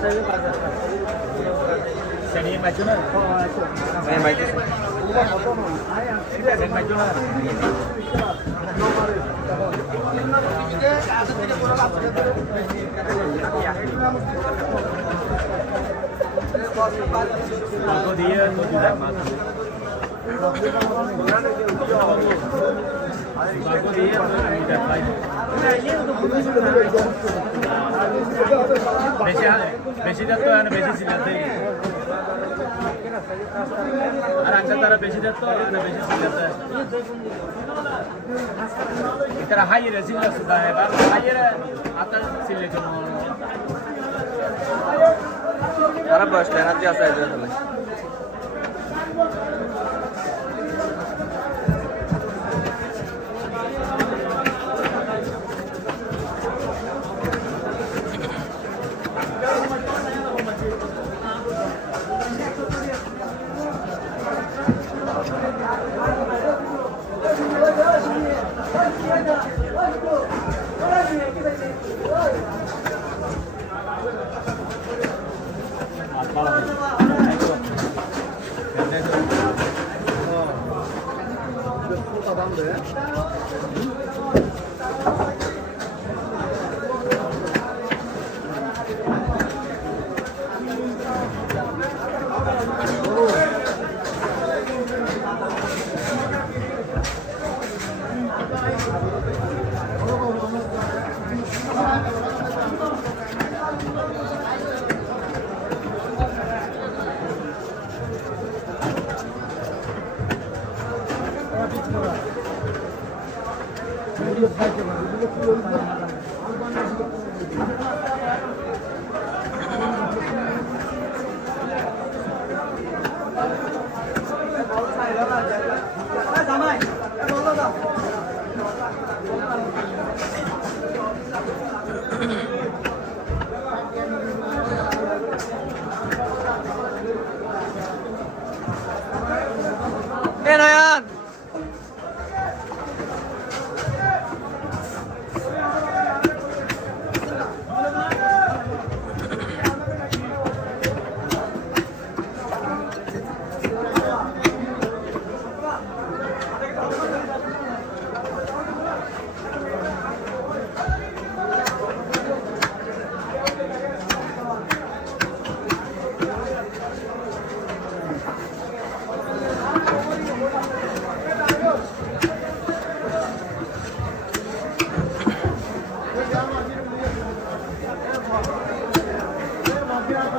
Seni macuna. Seni macuna. Aku dia tu tidak mati. Aku dia tu tidak mati. বেশি যাত বেশি সিলাতে আর আঙ্কা তারা বেশি যাত বেশি সিলাতে ইতারা হাইরে সিলা সুদা এবার হাইরে আতা সিলে জন্য আরে বাস এনার্জি আছে আসলে Nayan!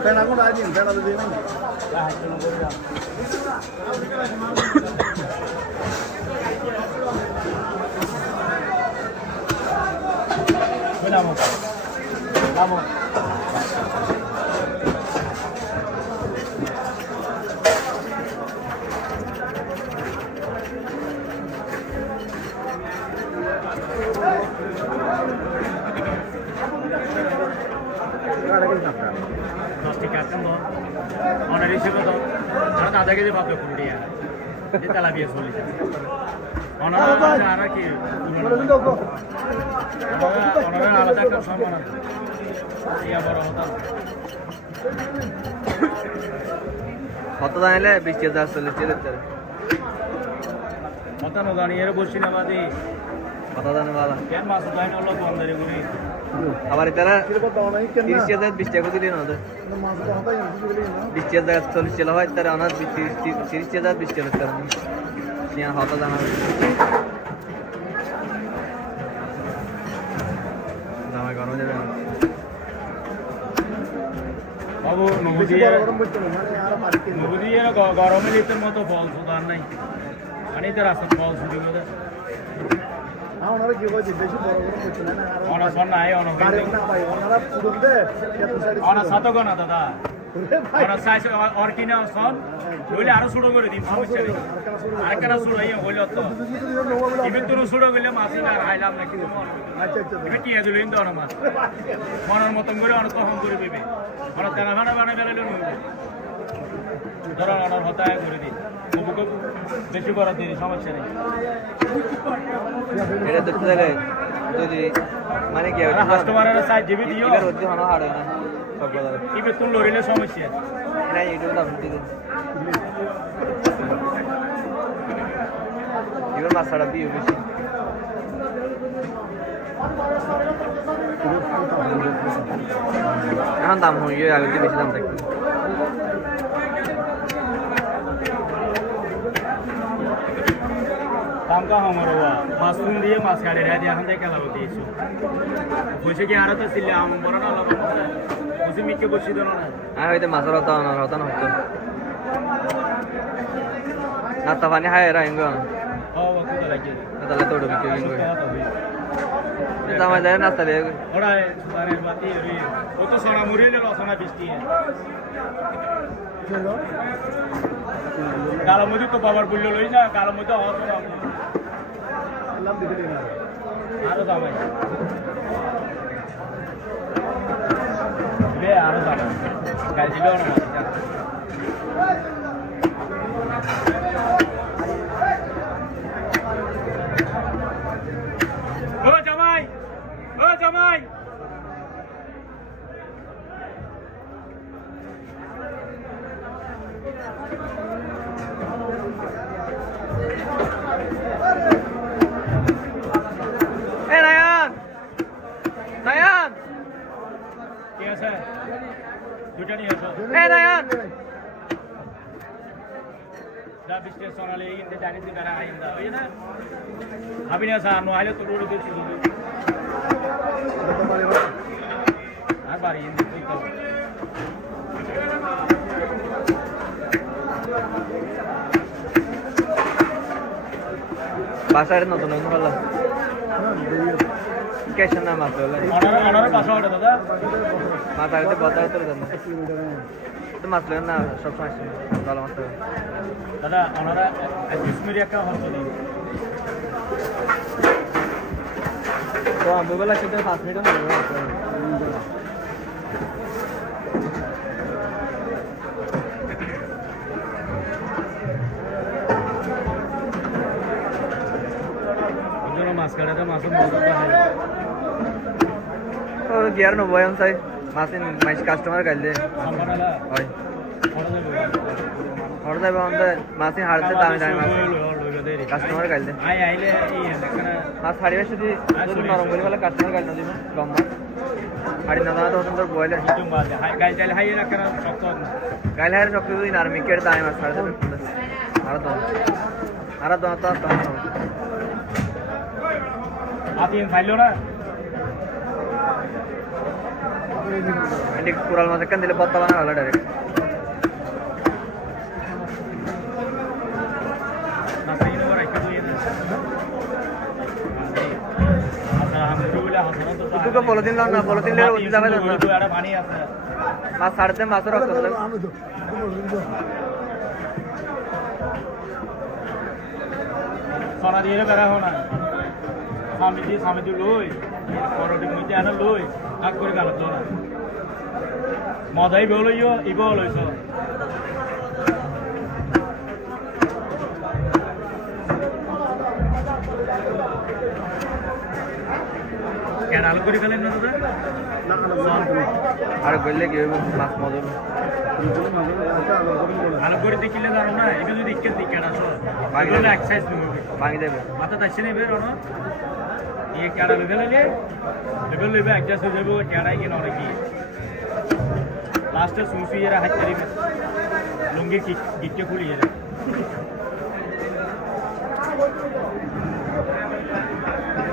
Pena ko na din, pena din naman. Vamos. Vamos. Onar হিসেবে তো আমরা দাদা কেজি ভাববে পুরুলিয়া যে তেলাপিয়া চলি ওনারা আর কি ওনারা আলাদা একটা সম্মান আছে ইয়া বড় হতা কত দাঁড়াইলে 20,000 40,000 কত না দাঁড়িয়ে বসছি না বাদি কত দাঁড়ানো বাবা কেন মাছ দাঁড়িয়ে হলো বন্ধরে গুলি আবার তারা 30,000 20 টাকা দিলেন ওদের 20,000 40,000 হয় তারা অনার 30,000 20,000 টাকা সিয়া হতা জানাবে জামা গরম যাবে বাবু নবুদিয়ে গরমে লিখতে মতো ফল সুদার নাই মানে তো রাস্তা ফল শুরু করে ওনারা কি বলছে বেশি বড় বড় করছে না অনা সন্নাই অনা ওনারা পুরুতে অনা সাতগনা দাদা অনা সাইজ অর্কিনা সন বলে আরো ছোট করে দিন সমস্যা নেই আরেকটা ছোট হইয়া হইল তো ইভেন তোর ছোট গেলে মাছ না খাইলাম না কিন্তু ইভেন কি এজুল ইন দনা মাছ মনের মতন করে অনেক তখন করে দিবে অনেক তেনা ভাড়া বানাই বেরোলে ধরো অনার হতায় করে দিন বেশি করার দিন সমস্যা নেই এটা দেখতে গেলে যদি মানে কি কাস্টমারের সাইজ জিবি দিও এর মধ্যে হনো হাড়ে না সব কথা এবার তুল লড়িলে সমস্যা এরা ইউটিউবে দাম দিতে এবার মাছ ছাড়া দিয়ে বেশি এখন দাম হয়ে গিয়ে আগে বেশি দাম থাকবে দাম কা আমার মাছ তুল দিয়ে মাছ কাটে রেডি এখন থেকে খেলা হতে এসো বসে কি আরো তো ছিলে আম বড় না লাভ বুঝি মিটকে বসি দেন না আর হয়তো মাছের হতো না হতো নাস্তা পানি খাই এরা হিঙ্গ ও কত লাগে তাহলে তো ঢুকি হিঙ্গ জামাই দেয় নাস্তা দিয়ে ওরা মানে বাতি ও তো সোনা মুড়িলে রসনা বৃষ্টি কালো মধ্যে তো বাবার বললো লই না কালো মধ্যে আরো দামাই আরো দামাই গাড়ি দিলেও না ও জামাই ও জামাই এই নায়ান নায়ান ঠিক আছে দুটা নিয়ে আসো এই নায়ান যা বৃষ্টি সোনালি ইন্দে জানিস না আইন্দা ওই না আমি না স্যার নো আইলে তো রোড দিচ্ছি আর বাড়ি ইন্দে তো বাসায় নতুন নতুন ভালো কেশন না মাছ হলো অনার পাশে ওটা দাদা মাছ আগে বতা হতো তো মাছ লেন না সব সময় ভালো মাছ দাদা ওনারা কাশ্মীরি একটা হতো দিন তো আমি বেলা কিন্তু 5 মিনিট মাছ কাটাতে মাছের গিয়ার নো বয়াম চাই মাছ মাইস কাস্টমার গাইলে হয় হর যাবে অন্তে মাছি হারতে দামি দামি মাছ কাস্টমার গাইলে মাছ ছাড়িবে শুধু যদি নরম করে ফেলে কাস্টমার গাইল না দিবে গম মাছ হাড়ি না দাঁড়াতে ওখান তোর বয়লে গাইল হাইয়ের শক্তি দুই আর মিকের দামি মাছ ছাড়তে আর দাম তো আতিন খাইলো না এটি কুড়াল মাছ কেন দিলে পত্তা বানা হলো ডাইরেক্ট দুটো পলিথিন লাও না পলিথিন লে ওই যাবে না মাছ ছাড়তে মাছের রক্ত সোনা দিয়ে বেড়া হো না স্বামী লই পরটি মুইতে আনা লই আগ করে গালত না মদাই বলইও ইব লইছ কেন আলো করে ফেলেন না দাদা আর বললে কি মাছ মজুর আলো করে দেখিলে জানো না এটা যদি ইক্কের দিকে আসো এক্সারসাইজ ভাঙি দেবে মাথা তাইছে নেবে রনো ये क्या लेवल है लेवल लेवल एडजस्ट हो जाएगा क्या है कि ना रखी लास्ट सूफी ये रहा तेरी लुंगी की गिट्टे खुली है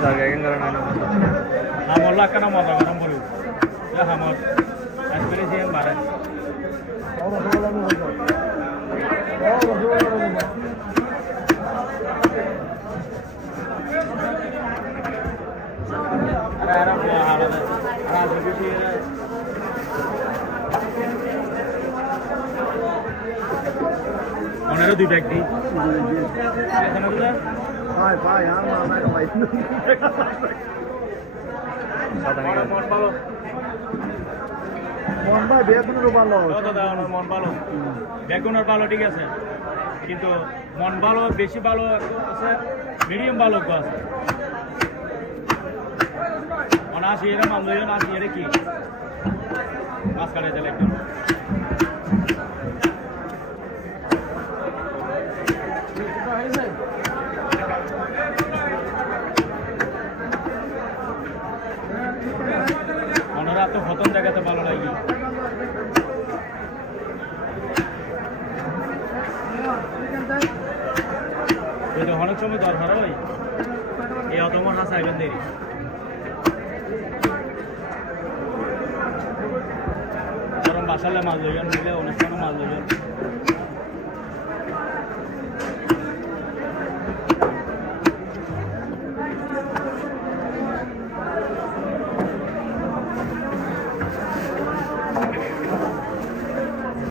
जागा के करना है हम अल्लाह का नाम आता गरम बोलो या हम एक्सपीरियंस है हमारा ওনারও দুই ব্যাগ দিই মন ভাই বেগুনের ভালো দাদা ওনার মন ভালো বেগুনের ভালো ঠিক আছে কিন্তু মন ভালো বেশি ভালো আছে মিডিয়াম ভালো আছে অনাশি এরা মামলা অনাশি এরা কি মাছ কাটে দিলে একটু ওনারা তো প্রথম জায়গাতে ভালো লাগে কিন্তু অনেক সময় দরকার হয় এই অতমর হাস আইবেন দেরি কারণ বাসালে মাছ লইবেন নিলে অনুষ্ঠানে মাছ লইবেন